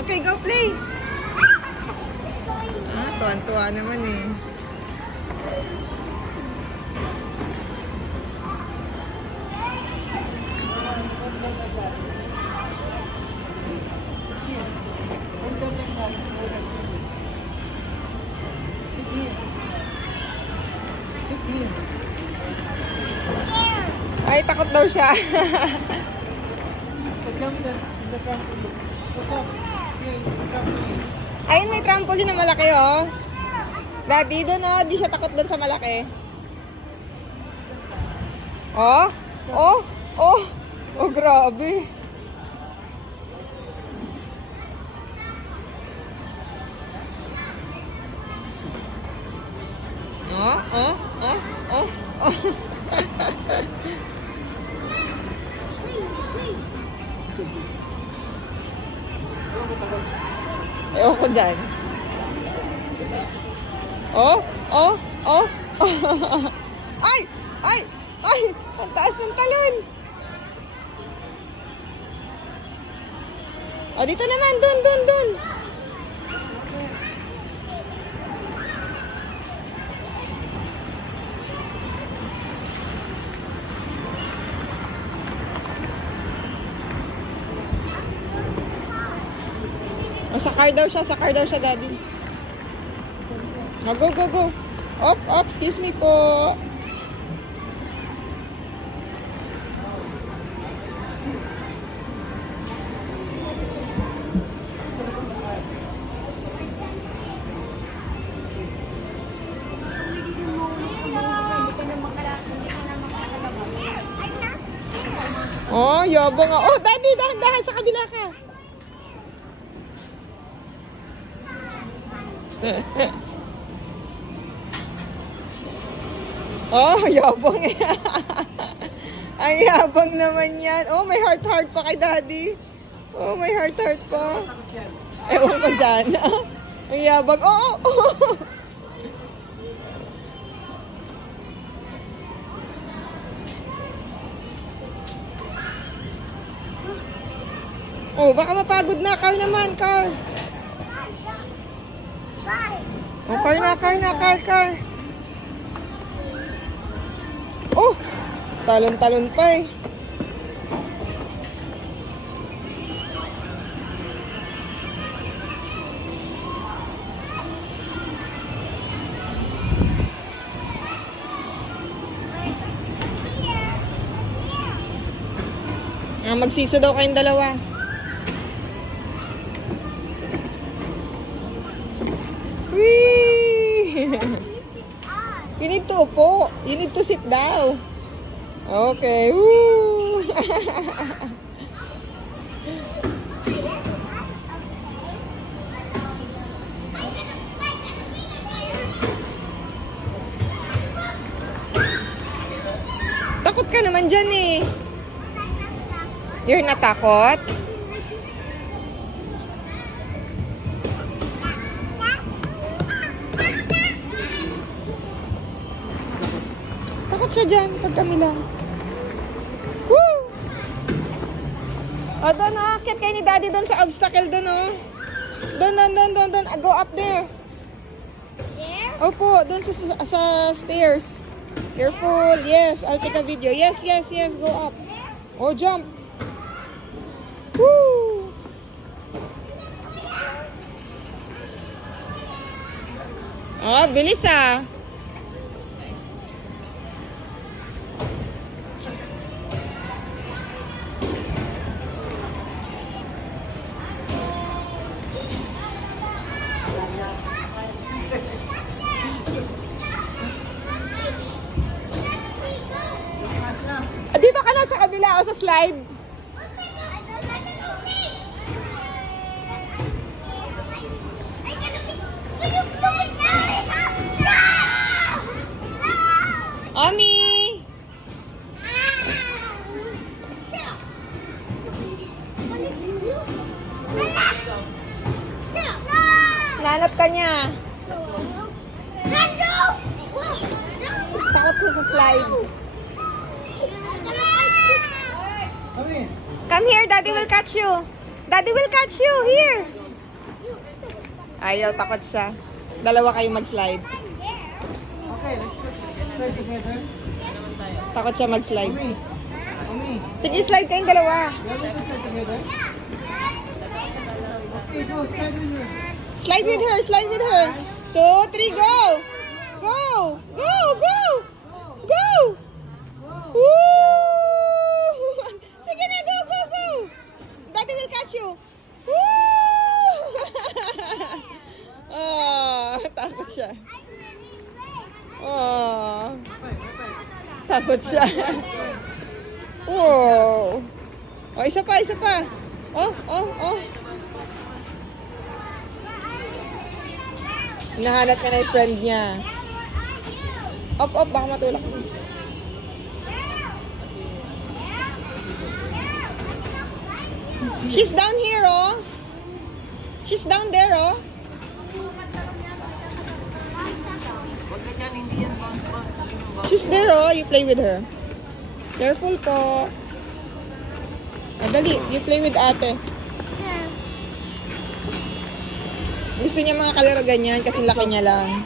Okay, go play. Tuwan-tuwa naman eh. Ay, takot daw siya. Ayun, may trampoline na malaki, oh. Daddy, doon, oh. Di siya takot doon sa malaki. Oh? Oh? Oh? Oh, grabe. Oh? Oh? Oh? Oh? Oh? Ewan ko dyan. Oh, oh, oh. Ay! Ay! Ay! Ang taas ng talon. O, dito naman. Dun, dun, dun. Sakar daw siya, daddy. Go, go, go. Op, op, excuse me po. Oh, yabang nga. Oh, daddy, dahan-dahan sa kabila ka. Oh, yabang eh. Ang yabang naman yan. Oh, may heart-heart pa kay daddy. Oh, may heart-heart pa. Ewan ko dyan. Ang yabang. Oh, oh. Oh, baka mapagod na. Car naman, car. Oh, car. Oh, talon-talon pa eh. Magsiso daw kayong dalawa. You need to upo. You need to sit down. Okay. Woo! Takot ka naman dyan eh. You're not takot? Siya dyan, pag kami lang. Woo! O, doon o. Akit kayo ni daddy doon sa obstacle doon o. Doon. Go up there. There? Opo, doon sa stairs. Careful. Yes, I'll take a video. Yes. Go up. Oh, jump. Woo! Oh, bilis ah. Dito ka na sa kabila o sa slide. Omi! Nanap ka niya. Takot ko sa slide. Come here, daddy will catch you. Daddy will catch you. Here. Ayaw, takot siya. Dalawa kayo mag-slide. Okay, let's slide together. Takot siya mag-slide. Umi. Sige, slide kayong dalawa. You want to slide together? Okay, go. Slide with her. Slide with her. Slide with her. 2, 3, go. Go. Go. Go. Go. Woo! Sige na, go, go, go. Daddy will catch you. Woo! Oh, takot siya. Oh, takot siya. Wow. Oh, isa pa, isa pa. Oh, oh, oh. Hinahanap ka na yung friend niya. Op, op, baka matulak mo. She's down here, oh. She's down there, oh. She's there, oh. You play with her. Careful po. Madali, you play with ate. Gusto niya mga kalaro ganyan kasi laki niya lang.